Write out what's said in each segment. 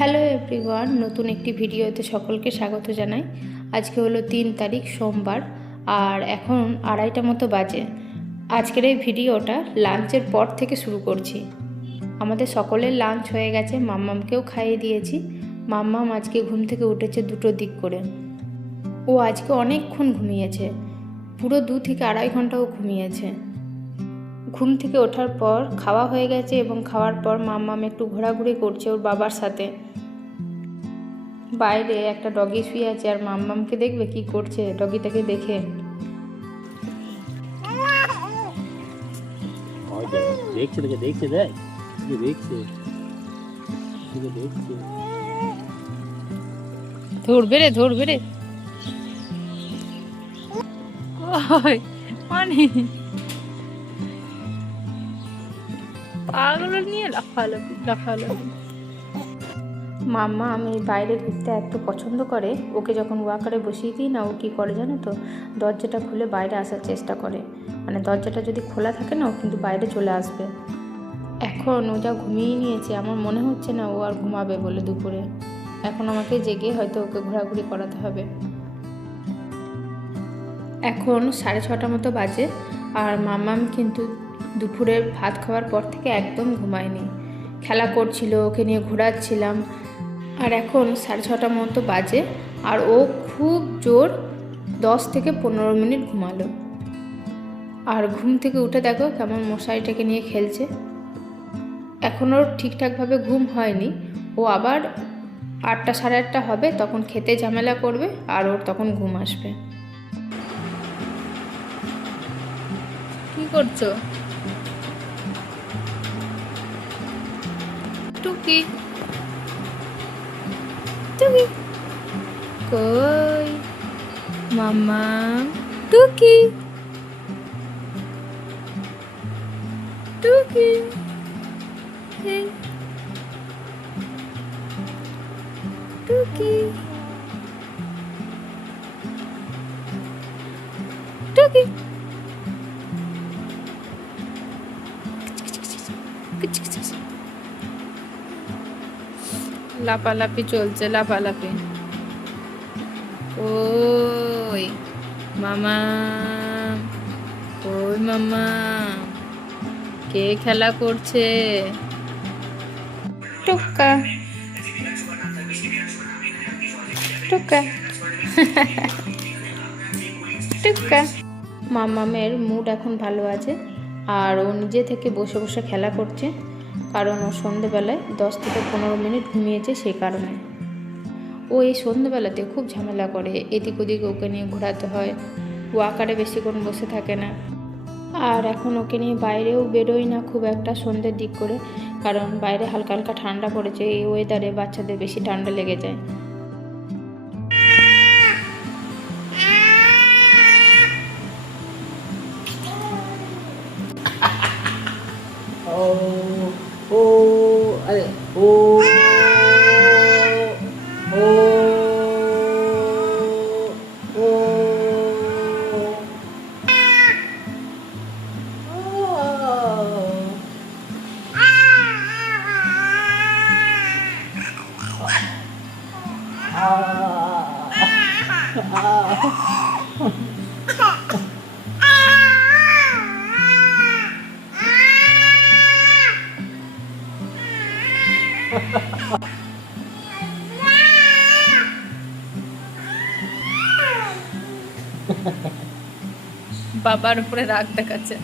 Hello everyone, নতুন একটি ভিডিওতে সকলকে স্বাগত জানাই। আজকে হলো 3 তারিখ সোমবার, আর এখন 2:30 মতো বাজে। আজকের এই ভিডিওটা লাঞ্চের পর থেকে শুরু করছি। আমাদের সকলের লাঞ্চ হয়ে গেছে, মাম্মামকেও খাইয়ে দিয়েছি। মাম্মাম আজকে ঘুম থেকে উঠেছে 2টোর দিক করে। ও আজকে অনেকক্ষণ ঘুমিয়েছে, পুরো 2 থেকে 2.5 ঘন্টা ও ঘুমিয়েছে। ঘুম থেকে ওঠার পর খাওয়া হয়ে গেছে এবং খাওয়ার পর মাম্মাম একটু ঘোরাঘুরি করছে ওর বাবার সাথে। বাইরে একটা ডগি শুয়ে আছে, আর মাম্মামকে দেখবে কি করছে ডগিটাকে দেখে। দেখছে দেখছে দেখছে দেখ দেখছে দেখছে ধরবে রে ধরবে রে মানে পাগল নিয়ে লাফালাফি লাফালাফি। মাম্মা আমি বাইরে ঘুরতে এত পছন্দ করে, ওকে যখন ওয়াকারে বসিয়ে দিই না, ও কী করে জানো তো, দরজাটা খুলে বাইরে আসার চেষ্টা করে। মানে দরজাটা যদি খোলা থাকে না, ও কিন্তু বাইরে চলে আসবে। এখন ও যা ঘুমিয়ে নিয়েছে, আমার মনে হচ্ছে না ও আর ঘুমাবে বলে দুপুরে। এখন আমাকে জেগে হয়তো ওকে ঘোরাঘুরি করাতে হবে। এখন 6:30 মতো বাজে, আর মাম্মাম কিন্তু দুপুরের ভাত খাওয়ার পর থেকে একদম ঘুমায়নি, খেলা করছিল, ওকে নিয়ে ঘোরাচ্ছিলাম। আর এখন 6:30 মতো বাজে, আর ও খুব জোর 10 থেকে 15 মিনিট ঘুমালো। আর ঘুম থেকে উঠে দেখো কেমন মশারিটাকে নিয়ে খেলছে। এখন ওর ঠিকঠাকভাবে ঘুম হয়নি, ও আবার 8টা 8:30 হবে, তখন খেতে ঝামেলা করবে আর ওর তখন ঘুম আসবে। কি করছো টুকি? টুকি কই? মাম্মা টুকি টুকি এই টুকি টুকি লাফালাফি চলছে, লাফালাফি। ওই মামা, ওই মামা, কে খেলা করছে? টুকা টুকা টুকা। মাম্মামের মুড এখন ভালো আছে, আর ও নিজে থেকে বসে বসে খেলা করছে, কারণ ও সন্ধেবেলায় 10 থেকে 15 মিনিট ঘুমিয়েছে, সেই কারণে। ও এই সন্ধেবেলাতে খুব ঝামেলা করে, এদিক ওদিক ওকে নিয়ে ঘোরাতে হয়, ও আকারে বেশিক্ষণ বসে থাকে না। আর এখন ওকে নিয়ে বাইরেও বেরোই না খুব একটা সন্ধ্যের দিক করে, কারণ বাইরে হালকা হালকা ঠান্ডা পড়েছে। এই ওয়েদারে বাচ্চাদের বেশি ঠান্ডা লেগে যায়। বাবার উপরে রাগ দেখাচ্ছে।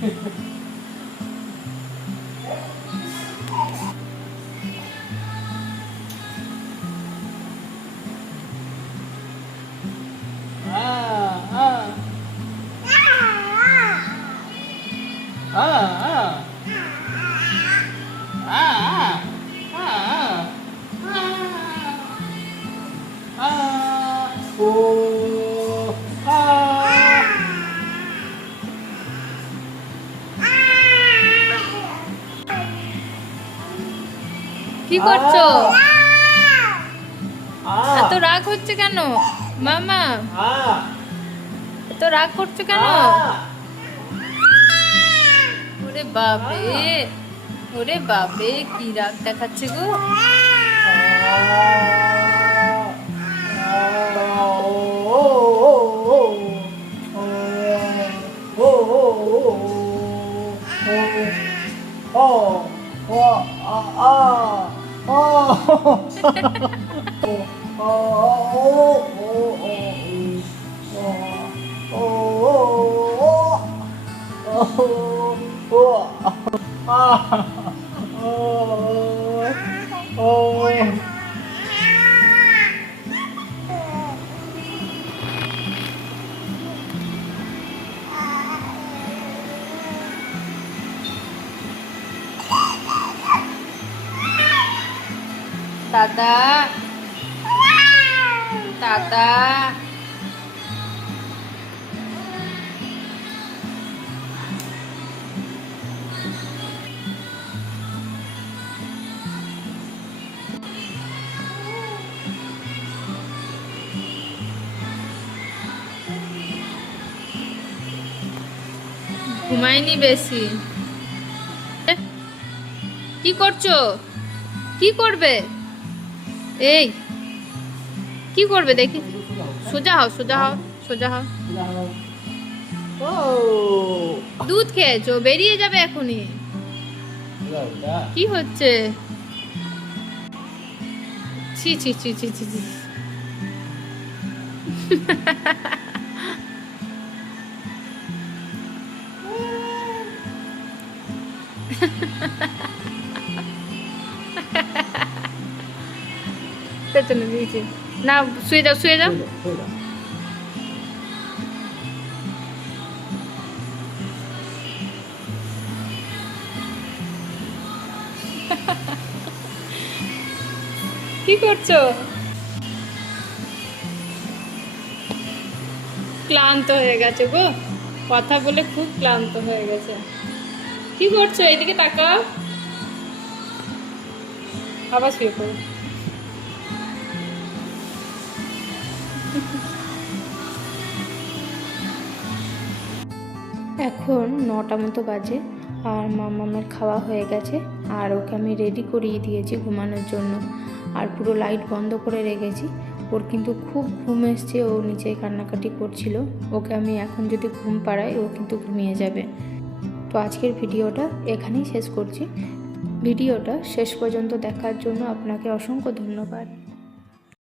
কি করছো? এত রাগ হচ্ছে কেন মামা? এত রাগ করছো কেন? ওরে বাপরে, ওরে বাপরে, কি রাগ দেখাচ্ছে গো। দাদা দাদা ঘুমায়নি বেশি। কি করছো? কি করবে? এই কি করবে দেখি? সোজা হও, সোজা হও, সোজা হও। দুধ খেয়েছো, বেরিয়ে যাবে এখনই। কি হচ্ছে? ছি ছি ছি ছি ছি ছি। পেছনে দিয়েছি না, শুয়ে যাও, শুয়ে যাও। কি করছো? ক্লান্ত হয়ে গেছে গো, কথা বলে খুব ক্লান্ত হয়ে গেছে। কি করছো? এইদিকে তাকাও, আবার শুয়ে পড়ো। এখন 9টা মতো বাজে আর মামামের খাওয়া হয়ে গেছে আর ওকে আমি রেডি করিয়ে দিয়েছি ঘুমানোর জন্য আর পুরো লাইট বন্ধ করে রেখেছি। ওর কিন্তু খুব ঘুম এসছে, ও নিচে কান্নাকাটি করছিল। ওকে আমি এখন যদি ঘুম পাড়াই ও কিন্তু ঘুমিয়ে যাবে। তো আজকের ভিডিওটা এখানেই শেষ করছি। ভিডিওটা শেষ পর্যন্ত দেখার জন্য আপনাকে অসংখ্য ধন্যবাদ।